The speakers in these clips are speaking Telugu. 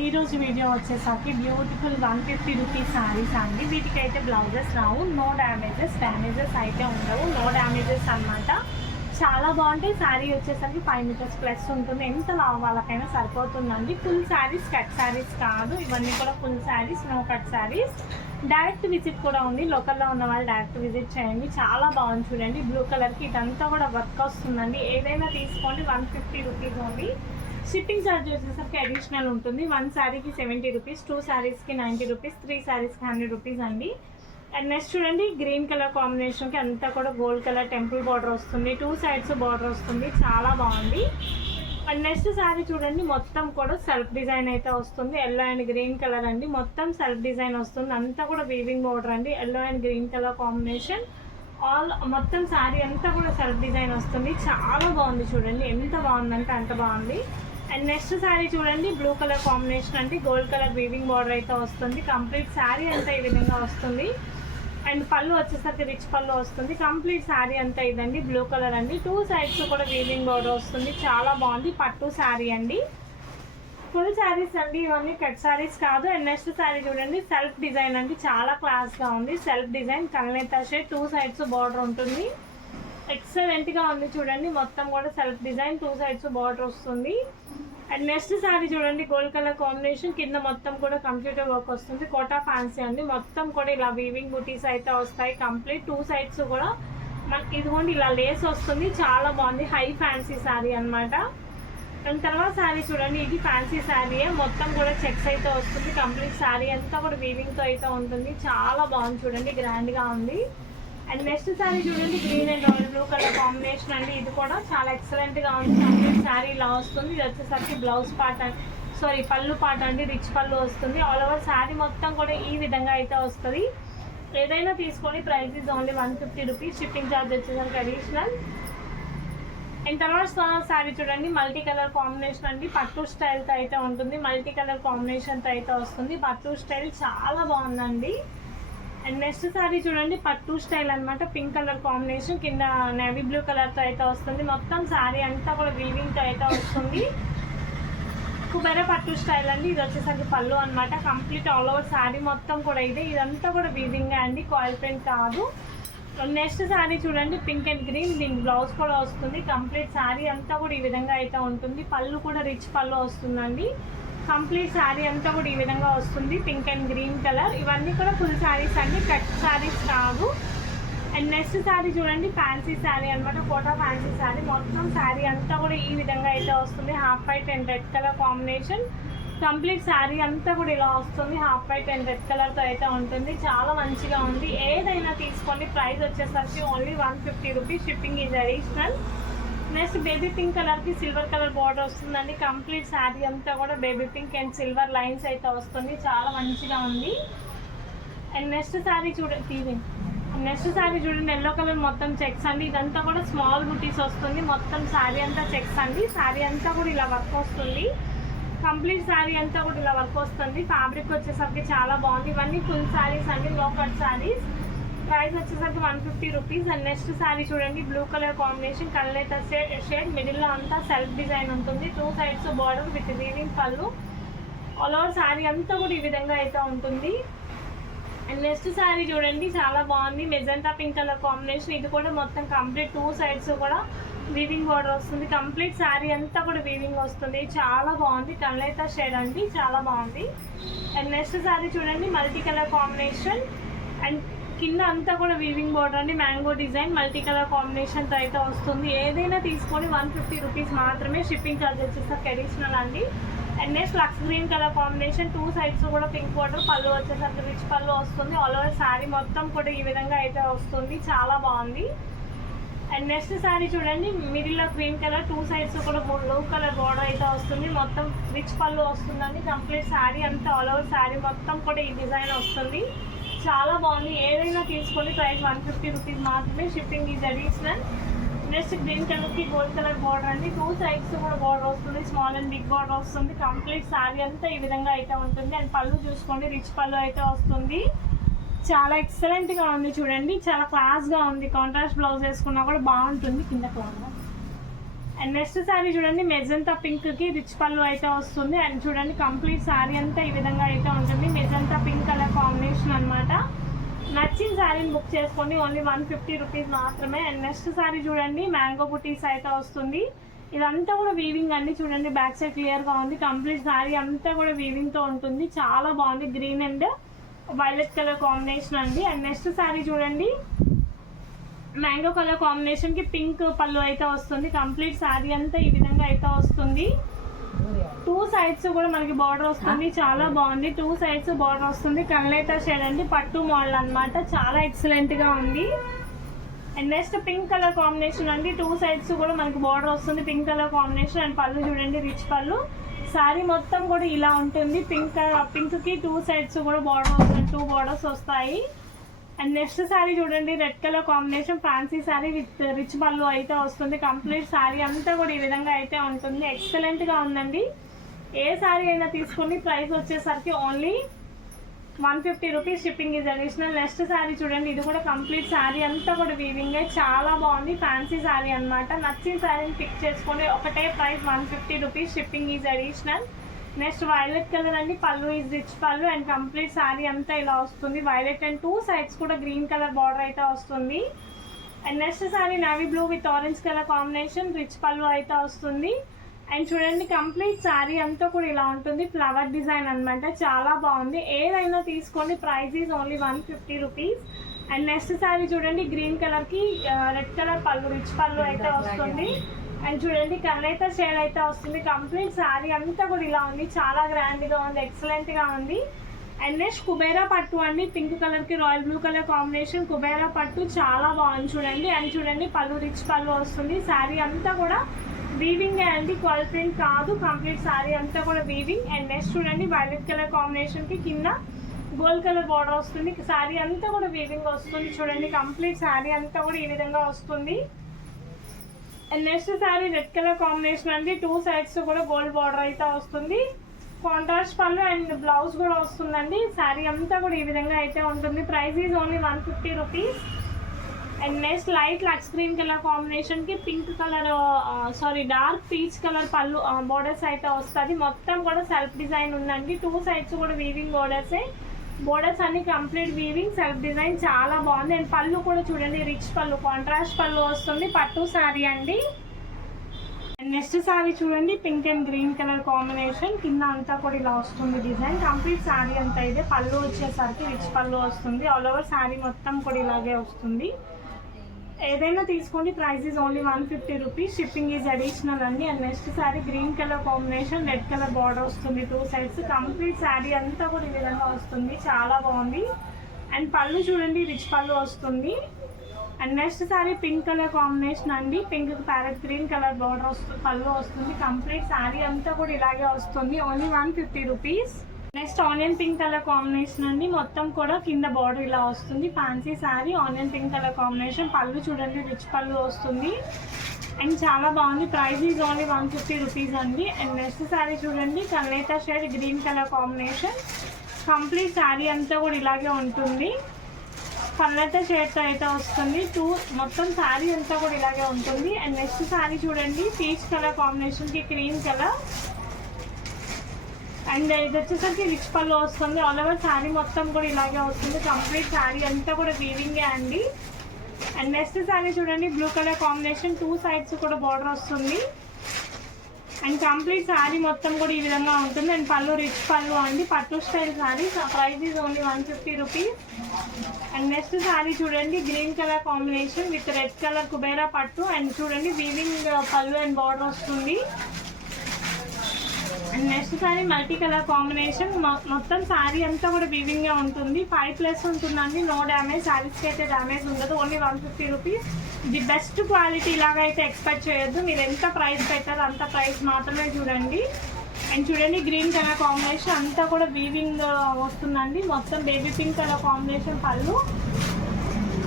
ఈరోజు వీడియో వచ్చేసరికి బ్యూటిఫుల్ 150 రూపీస్ శారీస్ అండి. వీటికైతే బ్లౌజెస్ రావు, నో డ్యామేజెస్ అయితే ఉండవు, నో డ్యామేజెస్ అనమాట. చాలా బాగుంటాయి. శారీ వచ్చేసరికి 5 మీటర్స్ ప్లస్ ఉంటుంది. ఎంత లావు వాళ్ళకైనా సరిపోతుందండి. ఫుల్ శారీస్, కట్ శారీస్ కాదు, ఇవన్నీ కూడా full saris, no cut saris. Direct visit కూడా ఉంది. లోకల్లో ఉన్న వాళ్ళు డైరెక్ట్ విజిట్ చేయండి. చాలా బాగుంది చూడండి. బ్లూ కలర్కి ఇదంతా కూడా వర్క్ వస్తుందండి. ఏదైనా తీసుకోండి, 150 రూపీస్ ఓన్లీ. షిప్పింగ్ ఛార్జ్ వచ్చేసరికి అడిషనల్ ఉంటుంది. 1 శారీకి 70 రూపీస్, 2 శారీస్కి 90 రూపీస్, 3 శారీస్కి 100 రూపీస్ అండి. అండ్ నెక్స్ట్ చూడండి, గ్రీన్ కలర్ కాంబినేషన్కి అంతా కూడా గోల్డ్ కలర్ టెంపుల్ బార్డర్ వస్తుంది. 2 సైడ్స్ బార్డర్ వస్తుంది, చాలా బాగుంది. అండ్ నెక్స్ట్ శారీ చూడండి, మొత్తం కూడా సెల్ఫ్ డిజైన్ అయితే వస్తుంది. ఎల్లో అండ్ గ్రీన్ కలర్ అండి, మొత్తం సెల్ఫ్ డిజైన్ వస్తుంది. అంతా కూడా వీవింగ్ బార్డర్ అండి. Yellow and green colour combination, మొత్తం శారీ అంతా కూడా సెల్ఫ్ డిజైన్ వస్తుంది. చాలా బాగుంది చూడండి, ఎంత బాగుందంటే అంత బాగుంది. అండ్ నెక్స్ట్ శారీ చూడండి, బ్లూ కలర్ కాంబినేషన్ అండి, గోల్డ్ కలర్ వీవింగ్ బార్డర్ అయితే వస్తుంది. కంప్లీట్ శారీ అంతా ఈ విధంగా వస్తుంది. అండ్ పళ్ళు వచ్చేసరికి రిచ్ పళ్ళు వస్తుంది. కంప్లీట్ శారీ అంతా ఇదండి, బ్లూ కలర్ అండి. 2 సైడ్స్ కూడా వీవింగ్ బార్డర్ వస్తుంది. చాలా బాగుంది. పట్టు శారీ అండి, ఫుల్ శారీస్ అండి. ఇవన్నీ కట్ శారీస్ కాదు. అండ్ నెక్స్ట్ శారీ చూడండి, సెల్ఫ్ డిజైన్ అండి, చాలా క్లాస్గా ఉంది. సెల్ఫ్ డిజైన్ కల్నేత షేడ్, 2 సైడ్స్ బార్డర్ ఉంటుంది. ఎక్సలెంట్గా ఉంది చూడండి. మొత్తం కూడా సెల్ఫ్ డిజైన్, 2 సైడ్స్ బార్డర్ వస్తుంది. అండ్ నెక్స్ట్ శారీ చూడండి, గోల్డ్ కలర్ కాంబినేషన్, కింద మొత్తం కూడా కంప్యూటర్ వర్క్ వస్తుంది. కోటా ఫ్యాన్సీ అండి, మొత్తం కూడా ఇలా వీవింగ్ బూటీస్ అయితే వస్తాయి. కంప్లీట్ 2 సైడ్స్ కూడా మనకి ఇదిగోండి ఇలా లేస్ వస్తుంది. చాలా బాగుంది. హై ఫ్యాన్సీ శారీ అనమాట. అండ్ తర్వాత శారీ చూడండి, ఇది ఫ్యాన్సీ శారీయే, మొత్తం కూడా చెక్స్ అయితే వస్తుంది. కంప్లీట్ శారీ అంతా కూడా వీవింగ్తో అయితే ఉంటుంది. చాలా బాగుంది చూడండి, గ్రాండ్గా ఉంది. అండ్ నెక్స్ట్ శారీ చూడండి, green and royal blue colour combination అండి. ఇది కూడా చాలా ఎక్సలెంట్గా ఉంది. కంప్లీట్ శారీ ఇలా వస్తుంది. ఇది వచ్చేసరికి బ్లౌజ్ పార్ట్ అండి, పళ్ళు పార్ట్ అండి, రిచ్ పళ్ళు వస్తుంది. ఆల్ ఓవర్ శారీ మొత్తం కూడా ఈ విధంగా అయితే వస్తుంది. ఏదైనా తీసుకొని price is only 150 rupees. Shipping charge వచ్చేసరికి అడిషనల్. అండ్ తర్వాత శారీ చూడండి, మల్టీ కలర్ కాంబినేషన్ అండి, పట్టు స్టైల్తో అయితే ఉంటుంది. మల్టీ కలర్ కాంబినేషన్తో అయితే వస్తుంది. పట్టు స్టైల్ చాలా బాగుందండి. అండ్ నెక్స్ట్ శారీ చూడండి, పట్టు స్టైల్ అనమాట, పింక్ కలర్ కాంబినేషన్, కింద నేవీ బ్లూ కలర్తో అయితే వస్తుంది. మొత్తం శారీ అంతా కూడా వీవింగ్తో అయితే వస్తుంది. కుబేర పట్టు స్టైల్ అండి. ఇది వచ్చేసరికి పళ్ళు అనమాట. కంప్లీట్ ఆల్ ఓవర్ శారీ మొత్తం కూడా ఇదంతా కూడా వీవింగ్ అండి, కాయిల్ ప్రింట్ కాదు. నెక్స్ట్ శారీ చూడండి, పింక్ అండ్ గ్రీన్, దీనికి బ్లౌజ్ కూడా వస్తుంది. కంప్లీట్ శారీ అంతా కూడా ఈ విధంగా అయితే ఉంటుంది. పళ్ళు కూడా రిచ్ పళ్ళు వస్తుందండి. కంప్లీట్ శారీ అంతా కూడా ఈ విధంగా వస్తుంది. పింక్ అండ్ గ్రీన్ కలర్, ఇవన్నీ కూడా ఫుల్ శారీస్ అండి, కట్ శారీస్ కాదు. అండ్ నెక్స్ట్ శారీ చూడండి, ఫ్యాన్సీ శారీ అనమాట, కోటా ఫ్యాన్సీ శారీ. మొత్తం శారీ అంతా కూడా ఈ విధంగా అయితే వస్తుంది. Half white and red colour combination. Complete sari అంతా కూడా ఇలా వస్తుంది. హాఫ్ వైట్ అండ్ రెడ్ కలర్తో అయితే ఉంటుంది. చాలా మంచిగా ఉంది. ఏదైనా తీసుకోండి. ప్రైస్ వచ్చేసరికి only 150 rupees. Shipping is additional. Next baby pink కలర్కి సిల్వర్ కలర్ బార్డర్ వస్తుందండి. కంప్లీట్ శారీ అంతా కూడా baby pink and silver lines అయితే వస్తుంది. చాలా మంచిగా ఉంది. అండ్ నెక్స్ట్ శారీ చూడండి, ఎల్లో కలర్ మొత్తం చెక్స్ అండి. ఇదంతా కూడా స్మాల్ బుటీస్ వస్తుంది. మొత్తం శారీ అంతా చెక్స్ అండి. శారీ అంతా కూడా ఇలా వర్క్ వస్తుంది. కంప్లీట్ శారీ అంతా కూడా ఇలా వర్క్ వస్తుంది. ఫ్యాబ్రిక్ వచ్చేసరికి చాలా బాగుంది. ఇవన్నీ ఫుల్ శారీస్ అండి, లో కట్ శారీస్. ప్రైస్ వచ్చేసరికి 150 రూపీస్. అండ్ నెక్స్ట్ శారీ చూడండి, బ్లూ కలర్ కాంబినేషన్, కల్నేత షేడ్, మిడిల్లో అంతా సెల్ఫ్ డిజైన్ ఉంటుంది. 2 సైడ్స్ బార్డర్ విత్ వీవింగ్ పళ్ళు. ఆల్ ఓవర్ శారీ అంతా కూడా ఈ విధంగా అయితే ఉంటుంది. అండ్ నెక్స్ట్ శారీ చూడండి, చాలా బాగుంది. Magenta pink colour combination. ఇది కూడా మొత్తం కంప్లీట్ 2 సైడ్స్ కూడా వీవింగ్ బార్డర్ వస్తుంది. కంప్లీట్ శారీ అంతా కూడా వీవింగ్ వస్తుంది. చాలా బాగుంది. కల్నేత షేడ్ అండి, చాలా బాగుంది. అండ్ నెక్స్ట్ శారీ చూడండి, మల్టీ కలర్ కాంబినేషన్ అండ్ కింద అంతా కూడా వీవింగ్ బార్డర్ అండి, మ్యాంగో డిజైన్, మల్టీ కలర్ కాంబినేషన్తో అయితే వస్తుంది. ఏదైనా తీసుకొని 150 రూపీస్ మాత్రమే. షిప్పింగ్ ఛార్జ్ వచ్చేసరికి అడిషనల్ అండి. And next lux green colour combination, 2 sides కూడా పింక్ బార్డర్, పళ్ళు వచ్చేసరికి రిచ్ పళ్ళు వస్తుంది. ఆల్ ఓవర్ శారీ మొత్తం కూడా ఈ విధంగా అయితే వస్తుంది. చాలా బాగుంది. అండ్ నెక్స్ట్ శారీ చూడండి, మిడిల్లో గ్రీన్ కలర్, 2 సైడ్స్ కూడా బ్లూ కలర్ బార్డర్ అయితే వస్తుంది. మొత్తం రిచ్ పళ్ళు వస్తుందండి. కంప్లీట్ శారీ అంతా ఆల్ ఓవర్ శారీ మొత్తం కూడా ఈ డిజైన్ వస్తుంది. చాలా బాగుంది. ఏదైనా తీసుకొని ప్రైస్ 150 రూపీస్ మాత్రమే. Shipping is additional. Next green కలర్కి గోల్డ్ కలర్ బార్డర్ అండి, 2 సైడ్స్ కూడా బార్డర్ వస్తుంది. స్మాల్ అండ్ బిగ్ బార్డర్ వస్తుంది. కంప్లీట్ శారీ అంతా ఈ విధంగా అయితే ఉంటుంది. అండ్ పళ్ళు చూసుకోండి, రిచ్ పళ్ళు అయితే వస్తుంది. చాలా ఎక్సలెంట్గా ఉంది చూడండి, చాలా క్లాస్గా ఉంది. కాంట్రాస్ట్ బ్లౌజ్ వేసుకున్నా కూడా బాగుంటుంది. కింద అండ్ నెక్స్ట్ శారీ చూడండి మెజంతా పింక్ కి రిచ్ పళ్ళు అయితే వస్తుంది. అండ్ చూడండి కంప్లీట్ శారీ అంతా ఈ విధంగా అయితే ఉంటుంది. మెజంతా పింక్ కలర్ కాంబినేషన్ అనమాట. నచ్చిన శారీని బుక్ చేసుకోండి. ఓన్లీ 150 రూపీస్ మాత్రమే. అండ్ నెక్స్ట్ శారీ చూడండి మ్యాంగో బుటీస్ అయితే వస్తుంది. ఇదంతా కూడా వీవింగ్ అండి. చూడండి బ్యాక్ సైడ్ క్లియర్ గా ఉంది. కంప్లీట్ శారీ అంతా కూడా వీవింగ్ తో ఉంటుంది. చాలా బాగుంది. Green and violet colour combination అండి. అండ్ నెక్స్ట్ శారీ చూడండి మ్యాంగో కలర్ కాంబినేషన్ కి పింక్ పళ్ళు అయితే వస్తుంది. కంప్లీట్ శారీ అంతా ఈ విధంగా అయితే వస్తుంది. 2 సైడ్స్ కూడా మనకి బార్డర్ వస్తుంది. చాలా బాగుంది. 2 సైడ్స్ బార్డర్ వస్తుంది. కల్నేత షేడ్ అండి. పట్టు మోడల్ అన్నమాట. చాలా ఎక్సలెంట్ గా ఉంది. And next pink colour combination అండి. 2 సైడ్స్ కూడా మనకి బార్డర్ వస్తుంది. Pink colour combination. అండ్ పళ్ళు చూడండి రిచ్ పళ్ళు. శారీ మొత్తం కూడా ఇలా ఉంటుంది. పింక్ కి 2 సైడ్స్ కూడా బార్డర్ వస్తుంది. 2 బార్డర్స్ వస్తాయి. అండ్ నెక్స్ట్ శారీ చూడండి red colour combination fancy sari with rich పళ్ళు అయితే వస్తుంది. కంప్లీట్ శారీ అంతా కూడా ఈ విధంగా అయితే ఉంటుంది. ఎక్సలెంట్ గా ఉందండి. ఏ శారీ అయినా తీసుకోండి. ప్రైస్ వచ్చేసరికి only 150 rupees. Shipping is additional. Next sari చూడండి ఇది కూడా కంప్లీట్ శారీ అంతా కూడా వీవింగ్ చాలా బాగుంది. ఫ్యాన్సీ శారీ అనమాట. నచ్చిన శారీని పిక్ చేసుకోండి. ఒకటే price 150 rupees. Shipping is additional. Next violet colour అండి. పళ్ళు ఈజ్ రిచ్ పళ్ళు. అండ్ కంప్లీట్ శారీ అంతా ఇలా వస్తుంది. వైలెట్ అండ్ 2 సైడ్స్ కూడా గ్రీన్ కలర్ బార్డర్ అయితే వస్తుంది. And next sari navy blue with orange colour combination rich పళ్ళు అయితే వస్తుంది. అండ్ చూడండి కంప్లీట్ శారీ అంతా కూడా ఇలా ఉంటుంది. ఫ్లవర్ డిజైన్ అనమాట. చాలా బాగుంది. ఏదైనా తీసుకోండి. Price is only 150 rupees. And next sari చూడండి గ్రీన్ కలర్ కి రెడ్ కలర్ పళ్ళు రిచ్ పళ్ళు అయితే వస్తుంది. అండ్ చూడండి కలైతే షేడ్ అయితే వస్తుంది. కంప్లీట్ శారీ అంతా కూడా ఇలా ఉంది. చాలా గ్రాండ్ గా ఉంది. ఎక్సలెంట్ గా ఉంది. అండ్ నెక్స్ట్ కుబేరా పట్టు అండి. పింక్ కలర్ కి royal blue colour combination Kubera పట్టు చాలా బాగుంది చూడండి. అండ్ చూడండి పళ్ళు రిచ్ పళ్ళు వస్తుంది. శారీ అంతా కూడా వీవింగ్ అండి. క్వాల్ ప్రింట్ కాదు. కంప్లీట్ శారీ అంతా కూడా వీవింగ్. అండ్ నెక్స్ట్ చూడండి వైలెట్ కలర్ కాంబినేషన్ కి కింద గోల్డ్ కలర్ బార్డర్ వస్తుంది. శారీ అంతా కూడా వీవింగ్ వస్తుంది. చూడండి కంప్లీట్ శారీ అంతా కూడా ఈ విధంగా వస్తుంది. And next sari red colour combination అండి. 2 సైడ్స్ కూడా గోల్డ్ బార్డర్ అయితే వస్తుంది. కాంట్రాస్ట్ పళ్ళు అండ్ బ్లౌజ్ కూడా వస్తుందండి. శారీ అంతా కూడా ఈ విధంగా అయితే ఉంటుంది. Price is only 150 rupees. And next light lux green colour combination కి pink colour dark peach colour పళ్ళు బోర్డర్స్ అయితే వస్తుంది. మొత్తం కూడా సెల్ఫ్ డిజైన్ ఉందండి. 2 సైడ్స్ కూడా వీవింగ్ బోర్డర్స్ అన్ని కంప్లీట్ వీవింగ్ సెల్ఫ్ డిజైన్ చాలా బాగుంది. అండ్ పళ్ళు కూడా చూడండి రిచ్ పళ్ళు కాంట్రాస్ట్ పళ్ళు వస్తుంది. పట్టు శారీ అండి. అండ్ నెక్స్ట్ శారీ చూడండి pink and green colour combination. కింద అంతా కూడా ఇలా వస్తుంది డిజైన్. కంప్లీట్ శారీ అంతా ఇదే. పళ్ళు వచ్చేసరికి రిచ్ పళ్ళు వస్తుంది. ఆల్ ఓవర్ శారీ మొత్తం కూడా ఇలాగే వస్తుంది. ఏదైనా తీసుకోండి. Price is only 150 rupees. Shipping is additional అండి. And next sari green colour combination red colour border వస్తుంది. 2 సైడ్స్ కంప్లీట్ శారీ అంతా కూడా ఈ విధంగా వస్తుంది. చాలా బాగుంది. అండ్ పళ్ళు చూడండి రిచ్ పళ్ళు వస్తుంది. And next sari pink colour combination అండి. Pink parrot green colour border పళ్ళు వస్తుంది. కంప్లీట్ శారీ అంతా కూడా ఇలాగే వస్తుంది. Only 150 rupees. Next onion pink colour combination అండి. మొత్తం కూడా కింద బార్డర్ ఇలా వస్తుంది. Fancy sari onion pink colour combination. పళ్ళు చూడండి రిచ్ పళ్ళు వస్తుంది. అండ్ చాలా బాగుంది. ప్రైస్ ఈజ్ ఓన్లీ 150 రూపీస్ అండి. అండ్ నెక్స్ట్ శారీ చూడండి కల్నేత shade green colour combination. Complete sari అంతా కూడా ఇలాగే ఉంటుంది. కల్నేత షేడ్తో అయితే వస్తుంది. మొత్తం శారీ అంతా కూడా ఇలాగే ఉంటుంది. అండ్ నెక్స్ట్ శారీ చూడండి పీచ్ కలర్ కాంబినేషన్కి క్రీమ్ కలర్. అండ్ ఇది వచ్చేసరికి రిచ్ పళ్ళు వస్తుంది. ఆల్ ఓవర్ శారీ మొత్తం కూడా ఇలాగే వస్తుంది. కంప్లీట్ శారీ అంతా కూడా వీవింగే అండి. అండ్ నెక్స్ట్ శారీ చూడండి బ్లూ కలర్ కాంబినేషన్. 2 సైడ్స్ కూడా బార్డర్ వస్తుంది. అండ్ కంప్లీట్ శారీ మొత్తం కూడా ఈ విధంగా ఉంటుంది. అండ్ పళ్ళు రిచ్ పళ్ళు అండి. పట్టు style sari. Price is only 150 rupees. And next sari చూడండి green colour combination with red colour Kubera పట్టు. అండ్ చూడండి వీవింగ్ పళ్ళు అండ్ బార్డర్ వస్తుంది. And next sari multi colour combination. మొత్తం శారీ అంతా కూడా వీవింగ్ గా ఉంటుంది. 5+ ఉంటుందండి. No damage. శారీస్కి అయితే డ్యామేజ్ ఉండదు. Only 150 rupees. The best quality ఇలాగైతే ఎక్స్పెక్ట్ చేయొద్దు. మీరు ఎంత ప్రైస్ పెట్టారో అంత ప్రైస్ మాత్రమే చూడండి. అండ్ చూడండి గ్రీన్ కలర్ కాంబినేషన్ అంతా కూడా వీవింగ్ వస్తుందండి. మొత్తం బేబీ పింక్ కలర్ కాంబినేషన్ పళ్ళు.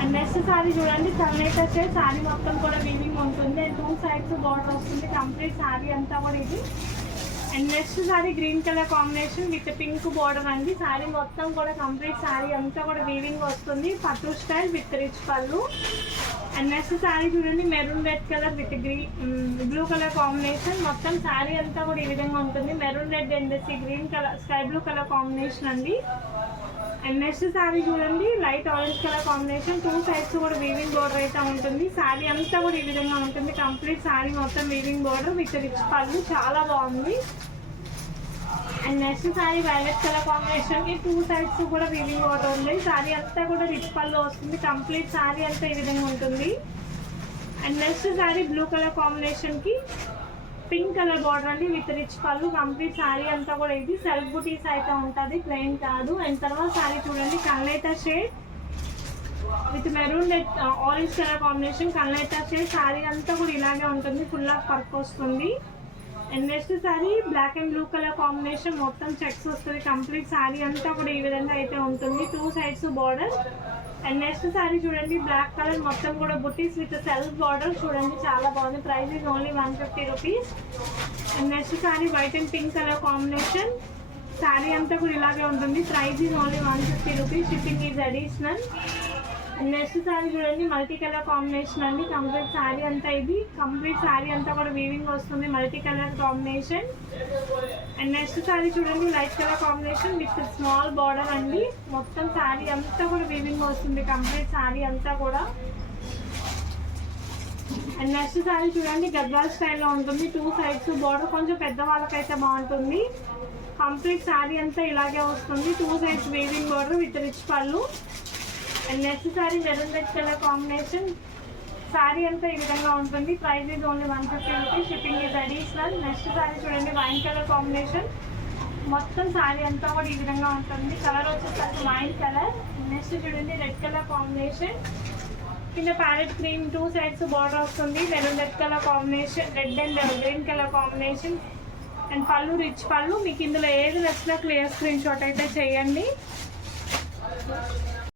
అండ్ నెక్స్ట్ శారీ చూడండి కల్నేత షేడ్. శారీ మొత్తం కూడా వీవింగ్ ఉంటుంది. అండ్ 2 సైడ్స్ బార్డర్ వస్తుంది. కంప్లీట్ శారీ అంతా కూడా ఇది. And next sorry green colour combination with pink border అండి. సారీ మొత్తం కూడా కంప్లీట్ సారీ అంతా కూడా వీవింగ్ వస్తుంది, పట్టు స్టైల్ విత్ రిచ్ పళ్ళు. అండ్ నెక్స్ట్ సారీ చూడండి maroon red colour with blue colour combination. మొత్తం సారీ అంతా కూడా ఈ విధంగా ఉంటుంది, maroon red and green colour sky blue colour combination అండి. అండ్ నెక్స్ట్ సారీ చూడండి light orange colour combination, 2 sides కూడా వీవింగ్ బోర్డర్ అయితే ఉంటుంది. సారీ అంతా కూడా ఈ విధంగా ఉంటుంది, కంప్లీట్ సారీ మొత్తం వీవింగ్ బోర్డర్ విత్ రిచ్ పళ్ళు, చాలా బాగుంది. And next sorry violet colour combination కి 2 సైడ్స్ కూడా వీవింగ్ బోర్డర్ ఉంది. సారీ అంతా కూడా రిచ్ పళ్ళు వస్తుంది, కంప్లీట్ సారీ అంతా ఈ విధంగా ఉంటుంది. And next sorry blue colour combination కి పింక్ కలర్ బార్డర్ అండి విత్ రిచ్ పళ్ళు, కంప్లీట్ సారీ అంతా కూడా ఇది సెల్ఫ్ బుటీస్ అయితే ఉంటుంది, ప్లెయిన్ కాదు. అండ్ తర్వాత సారీ చూడండి కల్నేత shade with maroon red orange colour combination, కల్నేత షేడ్. సారీ అంతా కూడా ఇలాగే ఉంటుంది, ఫుల్ ఆఫ్ వర్క్ వస్తుంది. And next sari black and blue colour combination, మొత్తం చెక్స్ వస్తుంది, కంప్లీట్ సారీ అంతా కూడా ఈ విధంగా అయితే ఉంటుంది, 2 sides border. And next sari చూడండి బ్లాక్ కలర్ మొత్తం కూడా బుటీస్ విత్ సెల్ఫ్ బార్డర్, చూడండి చాలా బాగుంది. Price is only 150 rupees. And next sari white and pink colour combination, sari అంతా కూడా ఇలాగే ఉంటుంది, price is only 150 rupees, shipping is additional. And next sari చూడండి మల్టీ కలర్ కాంబినేషన్ అండి, కంప్లీట్ సారీ అంతా ఇది కంప్లీట్ సారీ అంతా కూడా వీవింగ్ వస్తుంది, multi colour combination. And next sari చూడండి light colour combination with small border అండి, మొత్తం సారీ అంతా కూడా వీవింగ్ వస్తుంది, కంప్లీట్ సారీ అంతా కూడా. అండ్ నెక్స్ట్ సారీ చూడండి గద్వాల్ స్టైల్లో ఉంటుంది, 2 సైడ్స్ బార్డర్, కొంచెం పెద్ద వాళ్ళకైతే బాగుంటుంది, కంప్లీట్ సారీ అంతా ఇలాగే వస్తుంది, 2 sides weaving border with rich పళ్ళు. And next sari maroon red colour combination, sari అంతా ఈ విధంగా ఉంటుంది, price is only 150 rupees, shipping is additional. Next sari చూడండి వైన్ కలర్ కాంబినేషన్, మొత్తం సారీ అంతా కూడా ఈ విధంగా ఉంటుంది, కలర్ వచ్చేసరికి వైన్ కలర్. నెక్స్ట్ చూడండి రెడ్ కలర్ కాంబినేషన్, కింద ప్యారెట్ క్రీమ్ 2 సైడ్స్ బార్డర్ వస్తుంది, maroon red colour combination, red and green colour combination. And పళ్ళు రిచ్ పళ్ళు. మీకు ఇందులో ఏది నచ్చినా క్లియర్ స్క్రీన్ షాట్ అయితే చేయండి.